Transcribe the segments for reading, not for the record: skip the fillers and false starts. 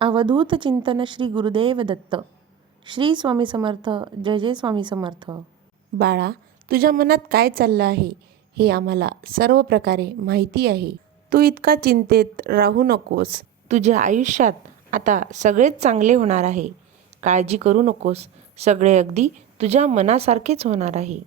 अवधूत चिंतन श्री गुरुदेव दत्त. श्री स्वामी समर्थ. जय जय स्वामी समर्थ. बाळा, तुझ्या मनात काय चाललं आहे हे आम्हाला सर्व प्रकारे माहिती आहे. तू इतका चिंतेत राहू नकोस. तुझ्या आयुष्यात आता सगळेच चांगले होणार आहे. काळजी करू नकोस. सगळे अगदी तुझ्या मनासारखेच होणार आहे.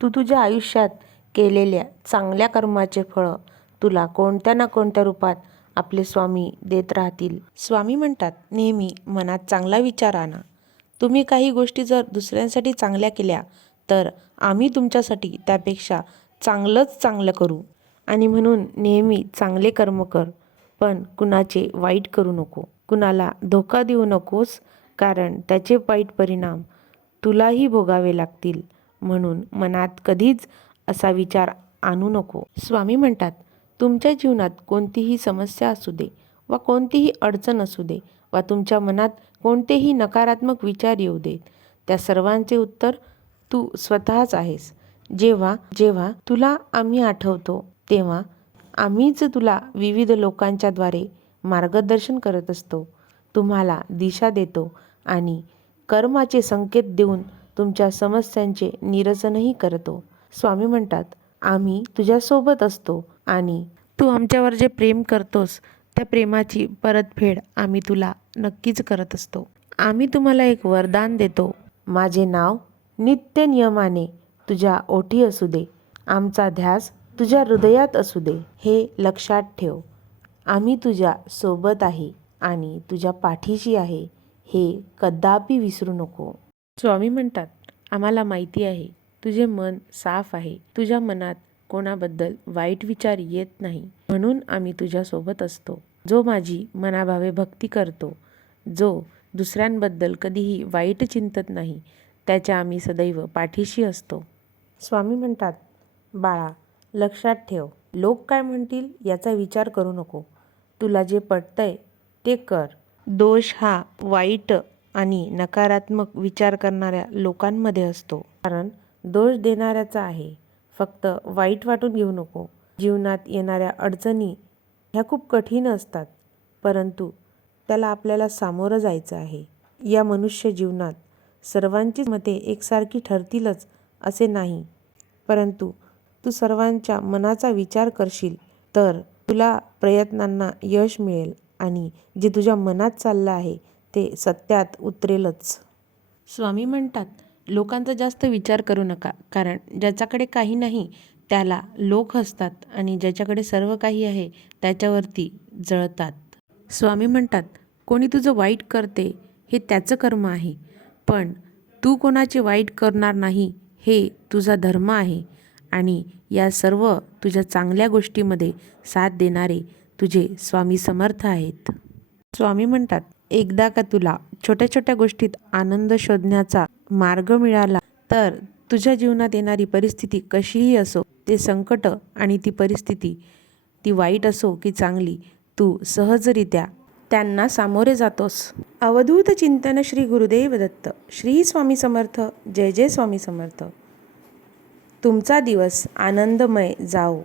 तू तुझ्या आयुष्यात केलेल्या चांगल्या कर्माचे फळं तुला कोणत्या ना कोणत्या रूपात आपले स्वामी देत राहतील. स्वामी म्हणतात, नेहमी मनात चांगला विचार आणा. तुम्ही काही गोष्टी जर दुसऱ्यांसाठी चांगल्या केल्या तर आम्ही तुमच्यासाठी त्यापेक्षा चांगलं करू. आणि म्हणून नेहमी चांगले कर्म कर, पण कुणाचे वाईट करू नको. कुणाला धोका देऊ नकोस, कारण त्याचे वाईट परिणाम तुलाही भोगावे लागतील. म्हणून मनात कधीच असा विचार आणू नको. स्वामी म्हणतात, तुमच्या जीवनात कोणतीही समस्या असू दे वा कोणतीही अडचण असू दे वा तुमच्या मनात कोणतेही नकारात्मक विचार येऊ देत, त्या सर्वांचे उत्तर तू स्वतःच आहेस. जेव्हा जेव्हा तुला आम्ही आठवतो तेव्हा आम्हीच तुला विविध लोकांच्या द्वारे मार्गदर्शन करत असतो, तुम्हाला दिशा देतो आणि कर्माचे संकेत देऊन तुमच्या समस्यांचे निरसनही करतो. स्वामी म्हणतात, आम्ही तुझ्यासोबत असतो आणि तू आमच्यावर जे प्रेम करतोस त्या प्रेमाची परतफेड आम्ही तुला नक्कीच करत असतो. आम्ही तुम्हाला एक वरदान देतो. माझे नाव नित्य नियमाने तुझ्या ओठी असू दे. आमचा ध्यास तुझ्या हृदयात असू दे. हे लक्षात ठेव. आम्ही तुझ्या सोबत आहे आणि तुझ्या पाठीशी आहे. हे कदापि विसरू नको. स्वामी म्हणतात, आम्हाला माहिती आहे तुझे मन साफ आहे. तुझ्या मनात कोणाबद्दल वाईट विचार येत नाही. म्हणून आम्ही तुझ्यासोबत असतो. जो माझी मनाभावे भक्ती करतो, जो दुसऱ्यांबद्दल कधीही वाईट चिंतत नाही, त्याच्या आम्ही सदैव पाठीशी असतो. स्वामी म्हणतात, बाळा, लक्षात ठेव. लोक काय म्हणतील याचा विचार करू नको. तुला जे पटतंय ते कर. दोष हा वाईट आणि नकारात्मक विचार करणाऱ्या लोकांमध्ये असतो, कारण दोष देणाऱ्याचा आहे. फक्त वाईट वाटून घेऊ नको. जीवनात येणाऱ्या अडचणी ह्या खूप कठीण असतात, परंतु त्याला आपल्याला सामोरं जायचं आहे. या मनुष्य जीवनात सर्वांचीच मते एकसारखी ठरतीलच असे नाही, परंतु तू सर्वांच्या मनाचा विचार करशील तर तुला प्रयत्नांना यश मिळेल आणि जे तुझ्या मनात चाललं आहे ते सत्यात उतरेलच. स्वामी म्हणतात, लोकांचा जास्त विचार करू नका, कारण ज्याच्याकडे काही नाही त्याला लोक हसतात आणि ज्याच्याकडे सर्व काही आहे त्याच्यावरती जळतात. स्वामी म्हणतात, कोणी तुझं वाईट करते हे त्याचं कर्म आहे, पण तू कोणाचे वाईट करणार नाही हे तुझा धर्म आहे. आणि या सर्व तुझ्या चांगल्या गोष्टीमध्ये साथ देणारे तुझे स्वामी समर्थ आहेत. स्वामी म्हणतात, एकदा का तुला छोट्या छोट्या गोष्टीत आनंद शोधण्याचा मार्ग मिळाला तर तुझ्या जीवनात येणारी परिस्थिती कशीही असो, ते संकट आणि ती परिस्थिती, ती वाईट असो की चांगली, तू सहजरित्या त्यांना सामोरे जातोस. अवधूत चिंतन श्री गुरुदेव दत्त. श्री स्वामी समर्थ. जय जय स्वामी समर्थ. तुमचा दिवस आनंदमय जाओ.